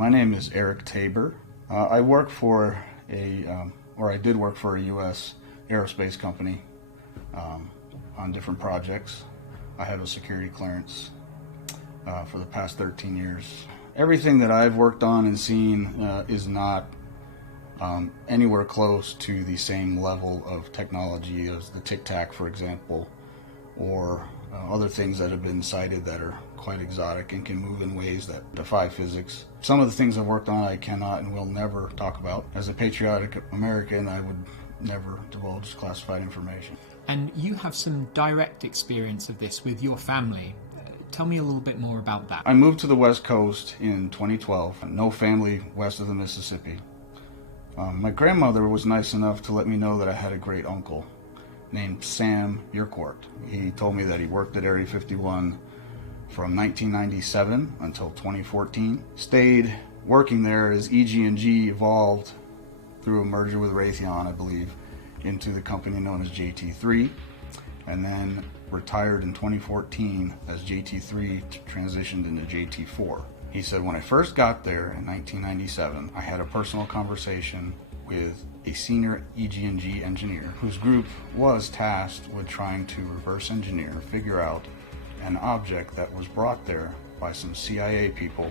My name is Eric Tabor. I work for I did work for a U.S. aerospace company on different projects. I have a security clearance for the past 13 years. Everything that I've worked on and seen is not anywhere close to the same level of technology as the Tic Tac, for example, or other things that have been cited that are quite exotic and can move in ways that defy physics. Some of the things I've worked on I cannot and will never talk about. As a patriotic American, I would never divulge classified information. And you have some direct experience of this with your family. Tell me a little bit more about that. I moved to the West Coast in 2012. No family west of the Mississippi. My grandmother was nice enough to let me know that I had a great uncle named Sam Yercourt. He told me that he worked at Area 51 from 1997 until 2014. Stayed working there as EG&G evolved through a merger with Raytheon, I believe, into the company known as JT3, and then retired in 2014 as JT3 transitioned into JT4. He said, when I first got there in 1997, I had a personal conversation with a senior EG&G engineer whose group was tasked with trying to reverse engineer, figure out an object that was brought there by some CIA people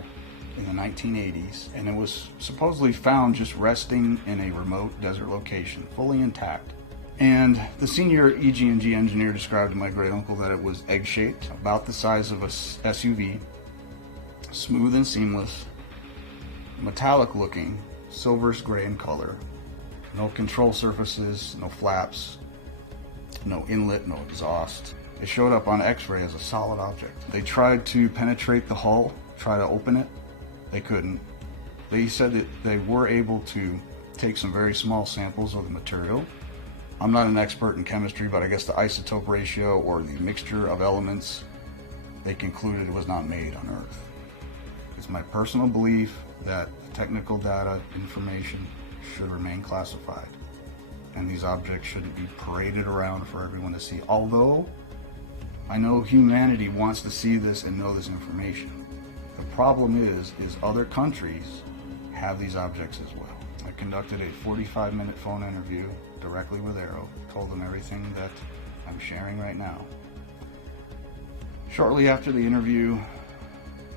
in the 1980s, and it was supposedly found just resting in a remote desert location, fully intact. And the senior EG&G engineer described to my great uncle that it was egg-shaped, about the size of a SUV, smooth and seamless, metallic looking, silverish gray in color, no control surfaces, no flaps, no inlet, no exhaust. It showed up on X-ray as a solid object. They tried to penetrate the hull, try to open it. They couldn't. They said that they were able to take some very small samples of the material. I'm not an expert in chemistry, but I guess the isotope ratio or the mixture of elements, they concluded it was not made on Earth. It's my personal belief that the technical data information should remain classified, and these objects shouldn't be paraded around for everyone to see, although I know humanity wants to see this and know this information. The problem is other countries have these objects as well. I conducted a 45-minute phone interview directly with Aero, told them everything that I'm sharing right now. Shortly after the interview,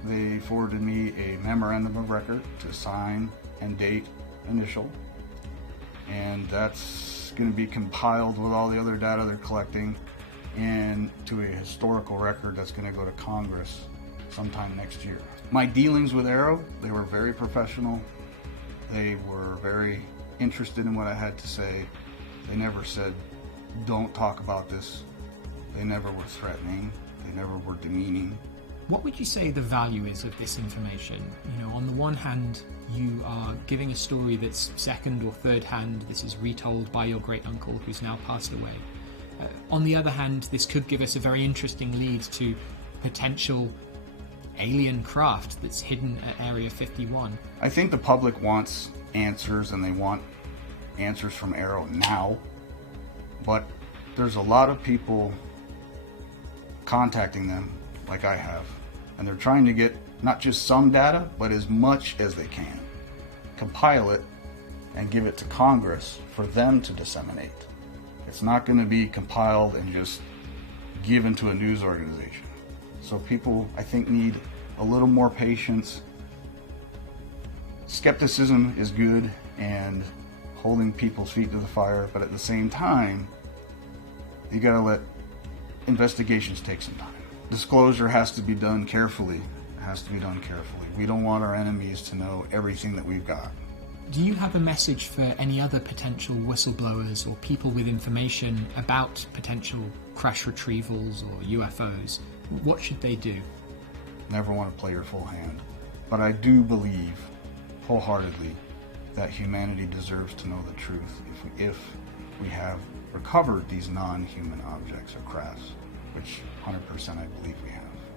they forwarded me a memorandum of record to sign and date initial, and that's going to be compiled with all the other data they're collecting and to a historical record that's going to go to Congress sometime next year. My dealings with Aero, they were very professional. They were very interested in what I had to say. They never said, don't talk about this. They never were threatening. They never were demeaning. What would you say the value is of this information? You know, on the one hand, you are giving a story that's second or third hand. This is retold by your great uncle who's now passed away. On the other hand, this could give us a very interesting lead to potential alien craft that's hidden at Area 51. I think the public wants answers, and they want answers from Aero now, but there's a lot of people contacting them like I have, and they're trying to get not just some data, but as much as they can, compile it and give it to Congress for them to disseminate. It's not going to be compiled and just given to a news organization. So people, I think, need a little more patience. Skepticism is good and holding people's feet to the fire, but at the same time, you got to let investigations take some time. Disclosure has to be done carefully. It has to be done carefully. We don't want our enemies to know everything that we've got. Do you have a message for any other potential whistleblowers or people with information about potential crash retrievals or UFOs? What should they do? Never want to play your full hand. But I do believe wholeheartedly that humanity deserves to know the truth if we have recovered these non-human objects or crafts, which 100% I believe we have.